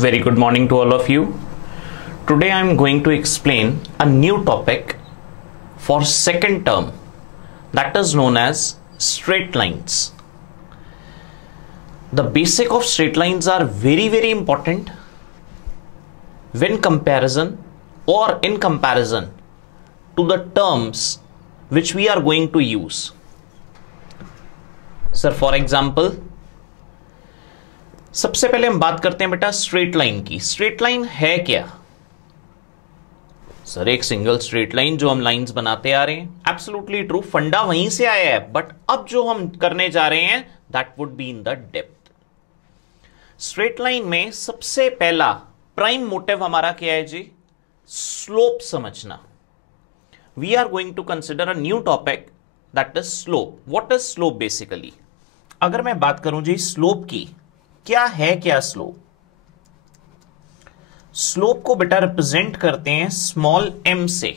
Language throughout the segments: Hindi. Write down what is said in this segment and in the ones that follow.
Very good morning to all of you. Today I am going to explain a new topic for second term that is known as straight lines. The basic of straight lines are very important when comparison or in comparison to the terms which we are going to use. Sir, for example, सबसे पहले हम बात करते हैं बेटा स्ट्रेट लाइन की. स्ट्रेट लाइन है क्या? सर, एक सिंगल स्ट्रेट लाइन जो हम लाइंस बनाते आ रहे हैं. एब्सोल्युटली ट्रू, फंडा वहीं से आया है, बट अब जो हम करने जा रहे हैं that would be in the depth. Straight line में सबसे पहला प्राइम मोटिव हमारा क्या है जी? स्लोप समझना. We are going to consider a new topic that is slope. What is slope basically? अगर मैं बात करूं जी स्लोप की, क्या है क्या स्लोप? स्लोप को बेटा रिप्रेजेंट करते हैं स्मॉल m से.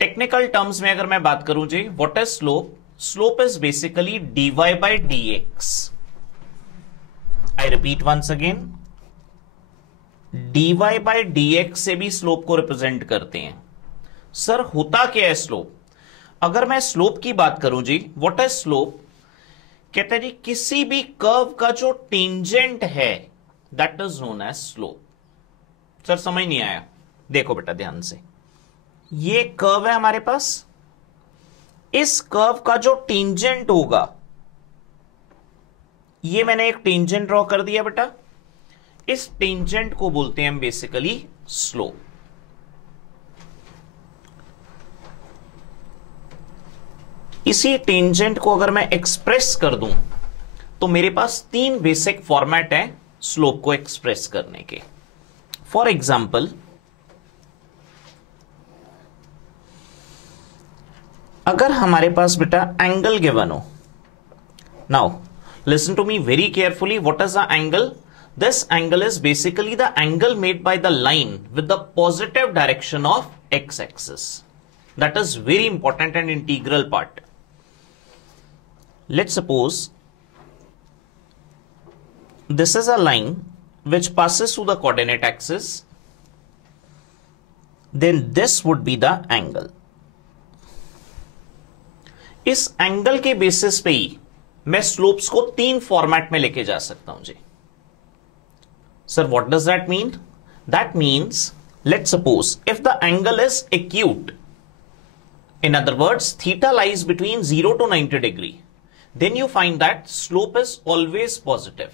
टेक्निकल टर्म्स में अगर मैं बात करूं जी, what is slope? Slope is basically dy by dx. I repeat once again, dy by dx से भी स्लोप को रिप्रेजेंट करते हैं. सर, होता क्या है स्लोप? अगर मैं स्लोप की बात करूं जी, व्हाट इज स्लोप? कहते हैं जी किसी भी कर्व का जो टेंजेंट है that is known as slope. Sir, समझ नहीं आया? देखो बेटा ध्यान से, ये कर्व है हमारे पास. इस कर्व का जो टेंजेंट होगा, ये मैंने एक टेंजेंट ड्रॉ कर दिया बेटा. इस टेंजेंट को बोलते हैं हम बेसिकली स्लोप. इसी टेंजेंट को अगर मैं एक्सप्रेस कर दूं तो मेरे पास तीन बेसिक फॉर्मेट है स्लोप को एक्सप्रेस करने के. फॉर एग्जाम्पल, अगर हमारे पास बेटा एंगल गिवन हो. Now listen to me very carefully. What is the angle? This angle is basically the angle made by the line with the positive direction of x axis. That is very important and integral part. Let's suppose this is a line which passes through the coordinate axis, then this would be the angle. इस एंगल के बेसिस पे ही मैं स्लोप्स को तीन फॉर्मेट में लेके जा सकता हूं जी. Sir, what does that mean? That means, let's suppose if the angle is acute, in other words theta lies between 0 to 90 degree, then you find that slope is always positive.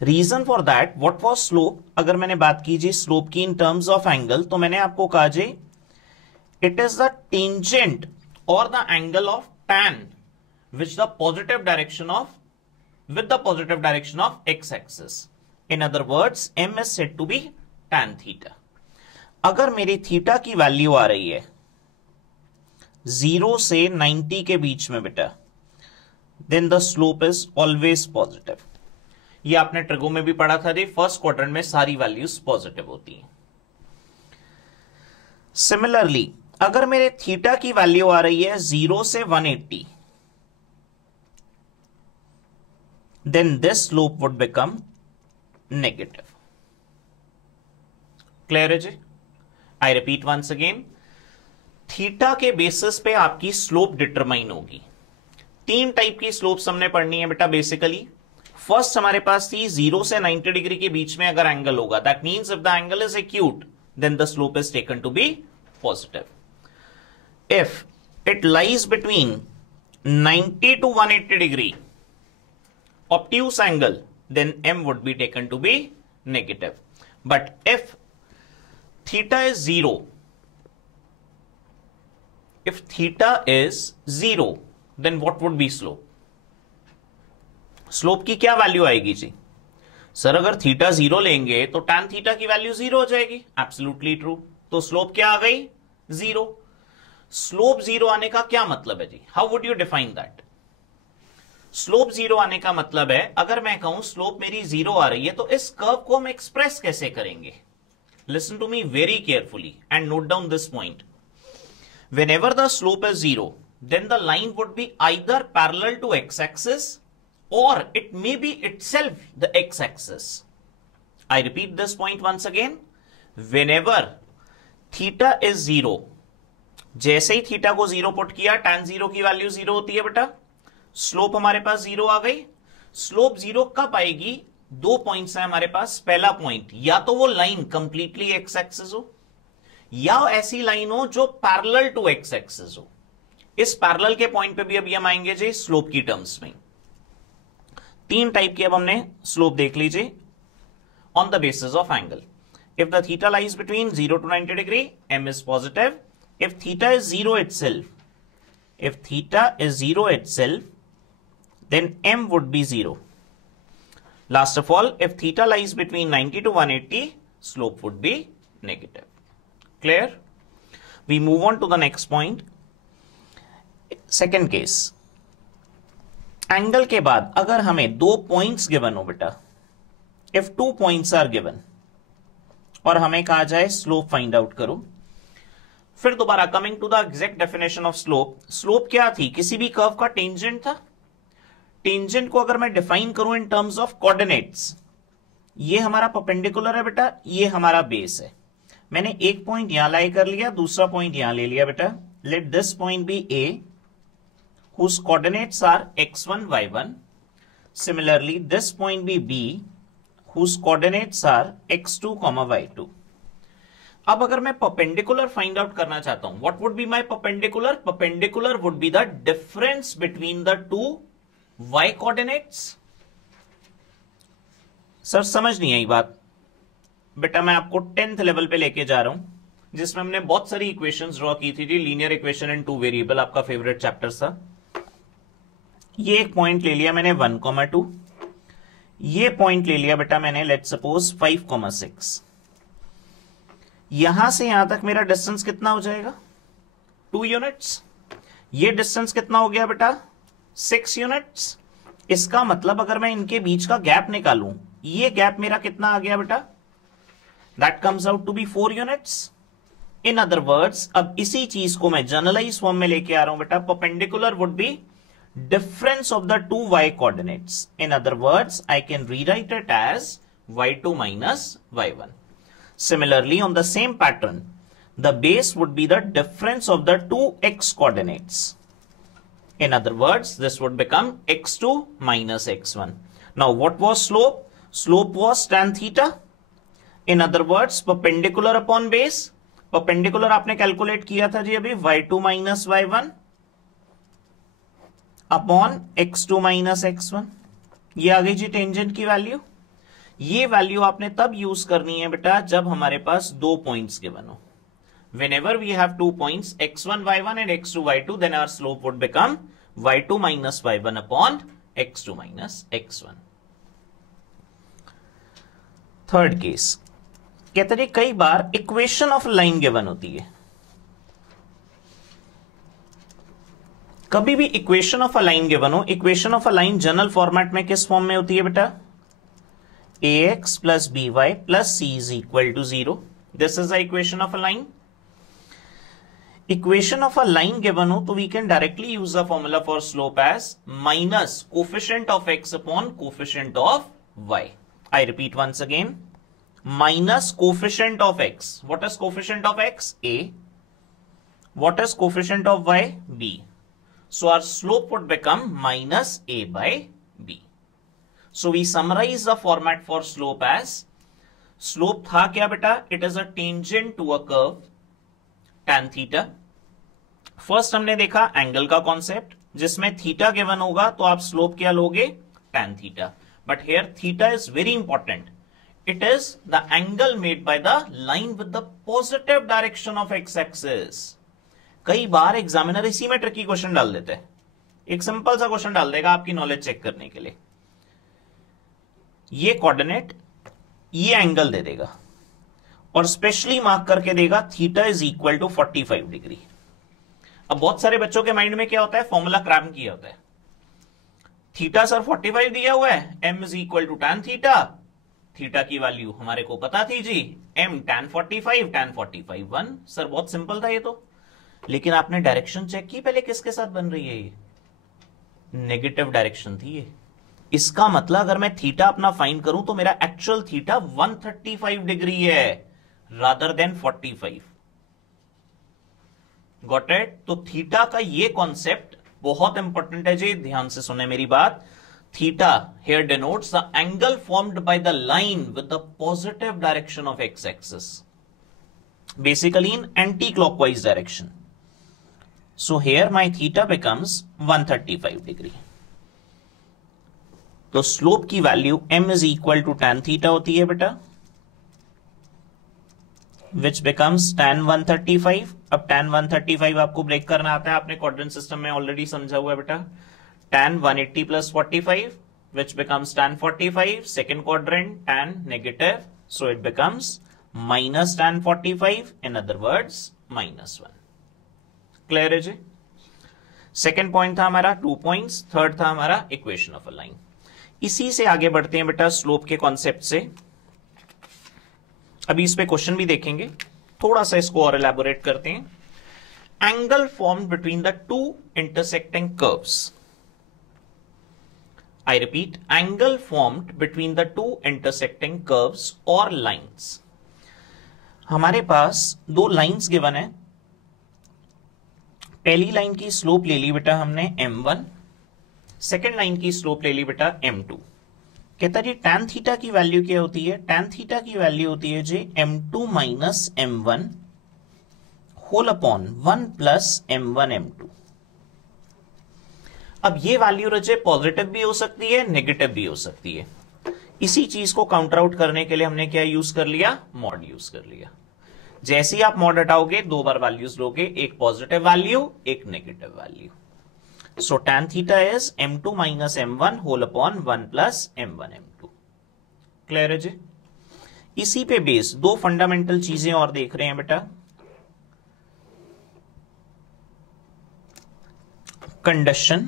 Reason for that, what was slope? अगर मैंने बात की जी स्लोप की in terms of angle, तो मैंने आपको कहा जी it is the tangent or the angle of tan which the positive direction of with the positive direction of x axis. In other words, m is said to be tan theta. अगर मेरी थीटा की वैल्यू आ रही है 0 से 90 के बीच में बेटा, then the slope is always positive. ये आपने ट्रिगो में भी पढ़ा था जी, फर्स्ट क्वाड्रेंट में सारी वैल्यूज पॉजिटिव होती हैं. सिमिलरली, अगर मेरे थीटा की वैल्यू आ रही है 0 से 180, then this slope would become negative. Clear है जी? I repeat once again, theta के बेसिस पे आपकी स्लोप डिटरमाइन होगी. तीन टाइप की स्लोप्स हमने पढ़नी है बेटा बेसिकली. फर्स्ट हमारे पास थी 0 से 90 डिग्री के बीच में अगर एंगल होगा, that means if the angle is acute then the slope is taken to be positive. If it lies between 90 to 180 degree obtuse angle, then m would be taken to be negative. But if theta is 0, if theta is 0, then what would be slope? Slope की क्या वैल्यू आएगी जी? सर, अगर थीटा 0 लेंगे तो tan थीटा की वैल्यू 0 हो जाएगी. Absolutely true. तो स्लोप क्या आ गई? 0. स्लोप 0 आने का क्या मतलब है जी? How would you define that? Slope 0 आने का मतलब है, अगर मैं कहूं स्लोप मेरी 0 आ रही है तो इस कर्व को हम एक्सप्रेस कैसे करेंगे? Listen to me very carefully and note down this point. Whenever the slope is 0, then the line would be either parallel to x-axis or it may be itself the x-axis. I repeat this point once again. Whenever theta is zero, जैसे ही थीटा को जीरो पुट किया, tan जीरो की वैल्यू जीरो होती है बेटा, स्लोप हमारे पास जीरो आ गई। स्लोप जीरो कब आएगी? दो पॉइंट्स है हमारे पास। पहला पॉइंट, या तो वो लाइन कंप्लीटली एक्स एक्सिस हो, या ऐसी लाइन हो जो पैरेलल टू एक्स एक्सिस हो। इस पैरेलल के पॉइंट पे भी अभी हम आएंगे जी स्लोप की टर्म्स में। तीन टाइप की अब हमने स्लोप देख लीजिए on the basis of angle. If the theta lies between 0 to 90 degree, m is positive. If theta is zero itself, then m would be zero. Last of all, if theta lies between 90 to 180, slope would be negative. Clear? We move on to the next point. Second case. Angle के बाद अगर हमें दो पॉइंट्स गिवन हो बेटा, if two points are given, और हमें कहा जाए स्लोप फाइंड आउट करो। फिर दोबारा coming to the exact definition of slope. Slope क्या थी? किसी भी कर्व का टेंजेंट था। टेंजेंट को अगर मैं डिफाइन करूं इन टर्म्स ऑफ कोऑर्डिनेट्स, ये हमारा परपेंडिकुलर है बेटा, ये हमारा बेस है। मैंने एक पॉइंट यहां लाई कर लिया, दूसरा पॉइंट यहां ले लिया बेटा। Let this point be A whose coordinates are x1 y1. Similarly, this point be b whose coordinates are x2 y2. अब अगर मैं परपेंडिकुलर फाइंड आउट करना चाहता हूं, what would be my perpendicular? Perpendicular would be the difference between the two y coordinates. Sir समझ नहीं आई बात बेटा, मैं आपको 10th लेवल पे लेके जा रहा हूं, जिसमें हमने बहुत सारी इक्वेशंस ड्रॉ की थी। Linear equation in two variable आपका फेवरेट चैप्टर था। ये एक पॉइंट ले लिया मैंने 1,2, ये पॉइंट ले लिया बेटा मैंने लेट सपोज 5,6। यहां से यहां तक मेरा डिस्टेंस कितना हो जाएगा? 2 यूनिट्स। ये डिस्टेंस कितना हो गया बेटा? 6 यूनिट्स। इसका मतलब अगर मैं इनके बीच का गैप निकालूं, ये गैप मेरा कितना आ गया बेटा? That comes out to be 4 units. In other words, अब इसी चीज को मैं जनरलाइज फॉर्म में लेके आ रहा हूं बेटा। Perpendicular would be difference of the two y coordinates. In other words, I can rewrite it as y2 minus y1. Similarly, on the same pattern, the base would be the difference of the two x coordinates. In other words, this would become x2 minus x1. Now, what was slope? Slope was tan theta. In other words, perpendicular upon base. Perpendicular आपने कैलकुलेट किया था जी अभी, y2 minus y1 upon x2 minus x1। ये आ गई जी टेंजेंट की वैल्यू। ये वैल्यू आपने तब यूज करनी है बेटा जब हमारे पास दो पॉइंट्स गिवन हो। Whenever we have 2 points x1 y1 and x2 y2, then our slope would become y2 minus y1 upon x2 minus x1. Third case, कहते हैं कई बार इक्वेशन ऑफ लाइन गिवन होती है। कभी भी equation of a line given हो, equation of a line general format में किस फॉर्म में होती है बेटा? ax plus by plus c is equal to 0. This is the equation of a line. Equation of a line given हो तो we can directly use the formula for slope as minus coefficient of x upon coefficient of y. I repeat once again, minus coefficient of x. What is coefficient of x? A. What is coefficient of y? B. So our slope would become minus a by b. So we summarize the format for slope as, slope था क्या बेटा? It is a tangent to a curve tan theta. First हमने देखा एंगल का कॉन्सेप्ट, जिसमें थीटा गिवन होगा तो आप स्लोप क्या लोगे? tan theta. But here theta is very important. It is the angle made by the line with the positive direction of x-axis. कई बार एग्जामिनर इसी में ट्रिकी क्वेश्चन डाल देते हैं। एक सिंपल सा क्वेश्चन डाल देगा आपकी नॉलेज चेक करने के लिए। ये कोऑर्डिनेट, ये एंगल दे देगा और स्पेशली मार्क करके देगा theta is equal to 45 degree. अब बहुत सारे बच्चों के माइंड में क्या होता है? फॉर्मूला क्रैम किया होता है। थीटा सर 45 दिया हुआ है, m is equal to tan theta. Theta की वैल्यू हमारे को पता थी जी, m tan 45, tan 45 1। सर बहुत सिंपल था ये तो, लेकिन आपने डायरेक्शन चेक की पहले किसके साथ बन रही है? ये नेगेटिव डायरेक्शन थी ये, इसका मतलब अगर मैं थीटा अपना फाइंड करूं तो मेरा एक्चुअल थीटा 135 डिग्री है रादर देन 45। Got it? तो थीटा का ये कॉन्सेप्ट बहुत इंपॉर्टेंट है जी, ध्यान से सुने मेरी बात। Theta here denotes the angle formed by the line with the positive direction of x-axis, basically in anti-clockwise direction. So here my theta becomes 135 degree. तो स्लोप की value m is equal to tan theta होती है बेटा, which becomes tan 135। अब tan 135 आपको ब्रेक करना आता है, आपने क्वाड्रेंट सिस्टम में ऑलरेडी समझा हुआ है बेटा। tan 180 plus 45, which becomes tan 45, second quadrant tan negative, so it becomes minus tan 45, in other words -1। Clear है जी? सेकेंड पॉइंट था हमारा 2 पॉइंट्स, थर्ड था हमारा इक्वेशन ऑफ अ लाइन। इसी से आगे बढ़ते हैं बेटा स्लोप के कॉन्सेप्ट से। अभी इस पे क्वेश्चन भी देखेंगे, थोड़ा सा इसको और एलैबोरेट करते हैं। Angle formed between the two intersecting curves. I repeat, angle formed between the two intersecting curves or lines। हमारे पास दो लाइंस गिवन है। पहली लाइन की स्लोप ले ली बेटा हमने m1, सेकेंड लाइन की स्लोप ले ली बेटा m2। कहता जी tan थीटा की वैल्यू क्या होती है? tan थीटा की वैल्यू होती है जी m2 minus m1 whole upon 1 plus m1 m2। अब ये वैल्यू रचे पॉजिटिव भी हो सकती है, नेगेटिव भी हो सकती है। इसी चीज को काउंटर आउट करने के लिए हमने क्या यूज कर लिया? मॉड यूज कर लिया। जैसे ही आप मॉड हटाओगे दो बार वैल्यूज लोगे, एक पॉजिटिव वैल्यू एक negative value. So tan theta is m2 minus m1 whole upon 1 plus m1 m2। Clear है जी? इसी पे बेस दो फंडामेंटल चीजें और देख रहे हैं बेटा। Condition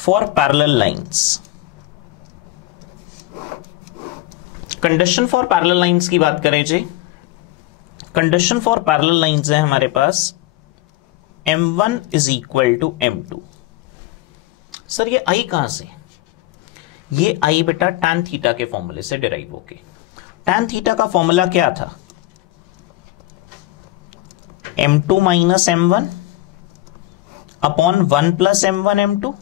for parallel lines. Condition for parallel lines की बात करें जी, कंडीशन फॉर पैरेलल लाइंस है हमारे पास m1 is equal to m2। Sir ये आई कहां से? ये आई बेटा tan थीटा के फॉर्मूले से डिराइव होके। tan थीटा का फॉर्मूला क्या था? m2 minus m1 upon 1 plus m1 m2।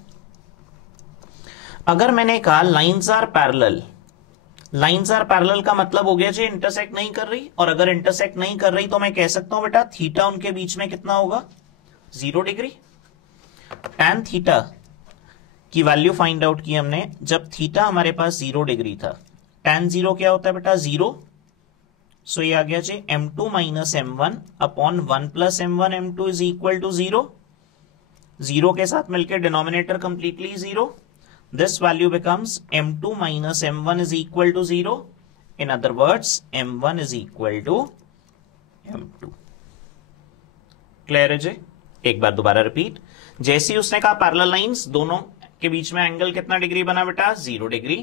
अगर मैंने कहा lines are parallel, lines are parallel का मतलब हो गया जी इंटरसेक्ट नहीं कर रही, और अगर इंटरसेक्ट नहीं कर रही तो मैं कह सकता हूं बेटा थीटा उनके बीच में कितना होगा? 0 डिग्री। tan थीटा की वैल्यू फाइंड आउट की हमने जब थीटा हमारे पास 0 डिग्री था। tan 0 क्या होता है बेटा? 0। सो ये आ गया जी m2 minus m1 upon 1 plus m1 m2 is equal to 0। 0 के साथ मिलकर denominator completely 0। This value becomes m2 minus m1 is equal to 0. In other words, m1 is equal to m2। Clear है जी? एक बार दोबारा रिपीट। जैसे ही उसने कहा पैरेलल लाइंस, दोनों के बीच में एंगल कितना डिग्री बना बेटा? 0 डिग्री।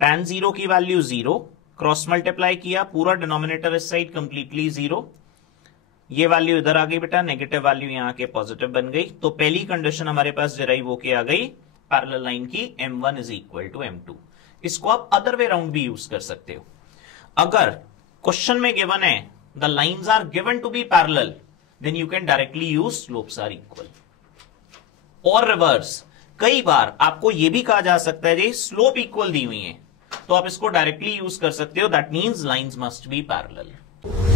tan 0 की वैल्यू 0, क्रॉस मल्टीप्लाई किया, पूरा डिनोमिनेटर इस साइड कंप्लीटली 0। ये वैल्यू इधर आ गई बेटा, नेगेटिव वैल्यू यहां के पॉजिटिव बन गई। तो पहली कंडीशन हमारे पास डिराइव होके आ गई पैरेलल लाइन की m1 is equal to m2। इसको आप अदर वे राउंड भी यूज कर सकते हो। अगर क्वेश्चन में गिवन है the lines are given to be parallel, then you can directly use slopes are equal. और रिवर्स, कई बार आपको यह भी कहा जा सकता है जी स्लोप इक्वल दी हुई है, तो आप इसको डायरेक्टली यूज कर सकते हो, that means lines must be parallel.